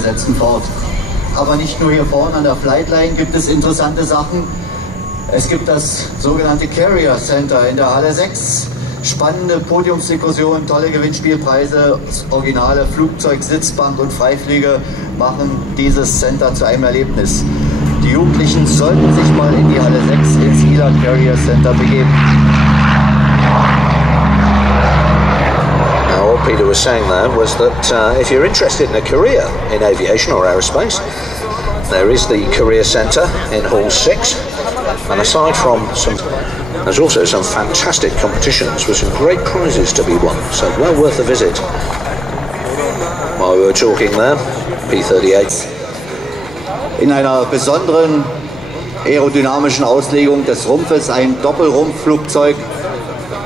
wir setzen fort. Aber nicht nur hier vorne an der Flightline gibt es interessante Sachen. Es gibt das sogenannte Carrier Center in der Halle 6. Spannende Podiumsdiskussionen, tolle Gewinnspielpreise, originale Flugzeug, Sitzbank und Freiflüge machen dieses Center zu einem Erlebnis. Die Jugendlichen sollten sich mal in die Halle 6 ins ILA Carrier Center begeben. Now, what Peter was saying there was that if you're interested in a career in aviation or aerospace, there is the Career Centre in Hall 6, and aside from there's also some fantastic competitions with some great prizes to be won, so well worth a visit. While we were talking there, P-38. In einer besonderen aerodynamischen Auslegung des Rumpfes ein Doppelrumpfflugzeug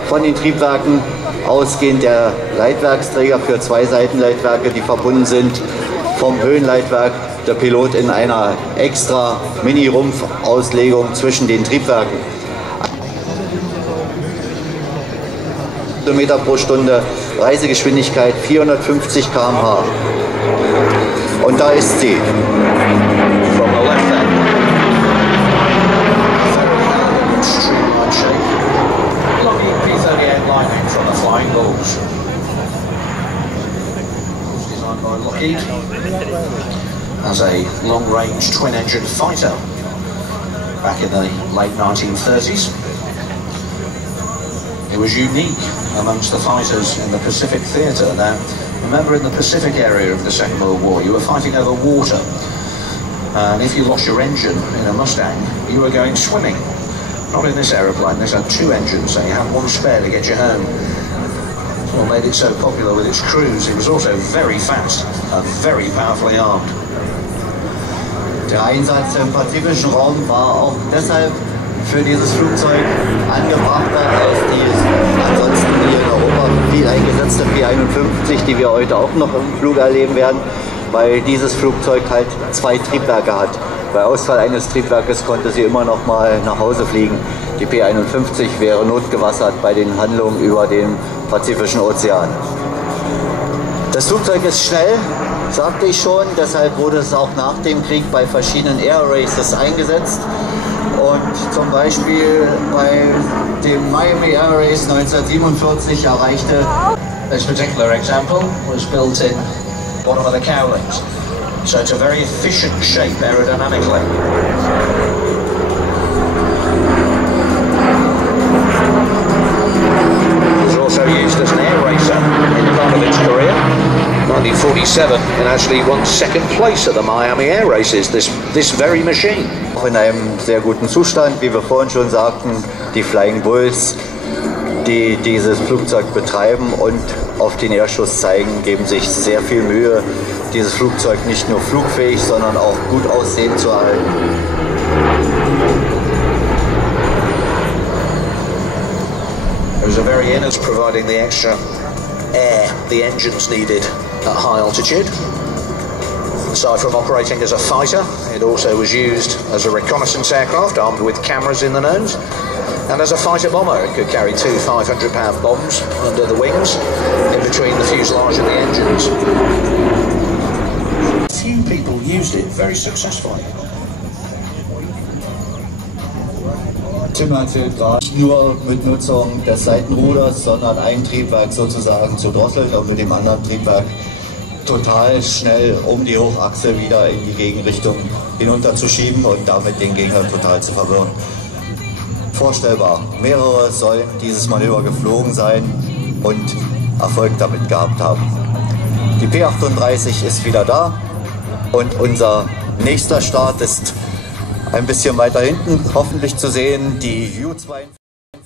von den Triebwerken ausgehend der Leitwerksträger für zwei Seitenleitwerke, die verbunden sind vom Höhenleitwerk. Der Pilot in einer extra Mini-Rumpfauslegung zwischen den Triebwerken. Kilometer pro Stunde, Reisegeschwindigkeit 450 km/h. Und da ist sie. From the left end. Very elegant streamline shape. Lovely P-38 lining from the Flying Bulls. Designed by Lockheed as a long-range twin-engine fighter back in the late 1930s. It was unique amongst the fighters in the Pacific theatre. Now, remember, in the Pacific area of the Second World War, you were fighting over water. And if you lost your engine in a Mustang, you were going swimming. Not in this aeroplane. This had two engines, so you had one spare to get you home. That's what made it so popular with its crews. It was also very fast and very powerfully armed. Der Einsatz im pazifischen Raum war auch deshalb für dieses Flugzeug angebrachter als die ansonsten hier in Europa viel eingesetzte P-51, die wir heute auch noch im Flug erleben werden, weil dieses Flugzeug halt zwei Triebwerke hat. Bei Ausfall eines Triebwerkes konnte sie immer noch mal nach Hause fliegen. Die P-51 wäre notgewassert bei den Handlungen über den Pazifischen Ozean. Das Flugzeug ist schnell, sagte ich schon, deshalb wurde es auch nach dem Krieg bei verschiedenen Air Races eingesetzt. Und zum Beispiel bei dem Miami Air Race 1947 erreichte. This particular example was built in one of the cowlings, so it's a very efficient shape aerodynamically. It was also used as an air racer in part of its career. 1947, it actually won second place at the Miami Air Races, this very machine. Auch in einem sehr guten Zustand, wie wir vorhin schon sagten, die Flying Bulls, die dieses Flugzeug betreiben und auf den Airshows zeigen, geben sich sehr viel Mühe, dieses Flugzeug nicht nur flugfähig, sondern auch gut aussehend zu erhalten. There's a very inners providing the extra air the engines needed at high altitude. Aside from operating as a fighter, it also was used as a reconnaissance aircraft armed with cameras in the nose, and as a fighter bomber. It could carry two 500-pound bombs under the wings, in between the fuselage and the engines. Few people used it very successfully. Nicht nur mit Nutzung des Seitenruders, sondern ein Triebwerk sozusagen zu drosseln und mit dem anderen Triebwerk total schnell um die Hochachse wieder in die Gegenrichtung hinunterzuschieben und damit den Gegner total zu verwirren. Vorstellbar. Mehrere sollen dieses Manöver geflogen sein und Erfolg damit gehabt haben. Die P-38 ist wieder da und unser nächster Start ist ein bisschen weiter hinten hoffentlich zu sehen, die U-2.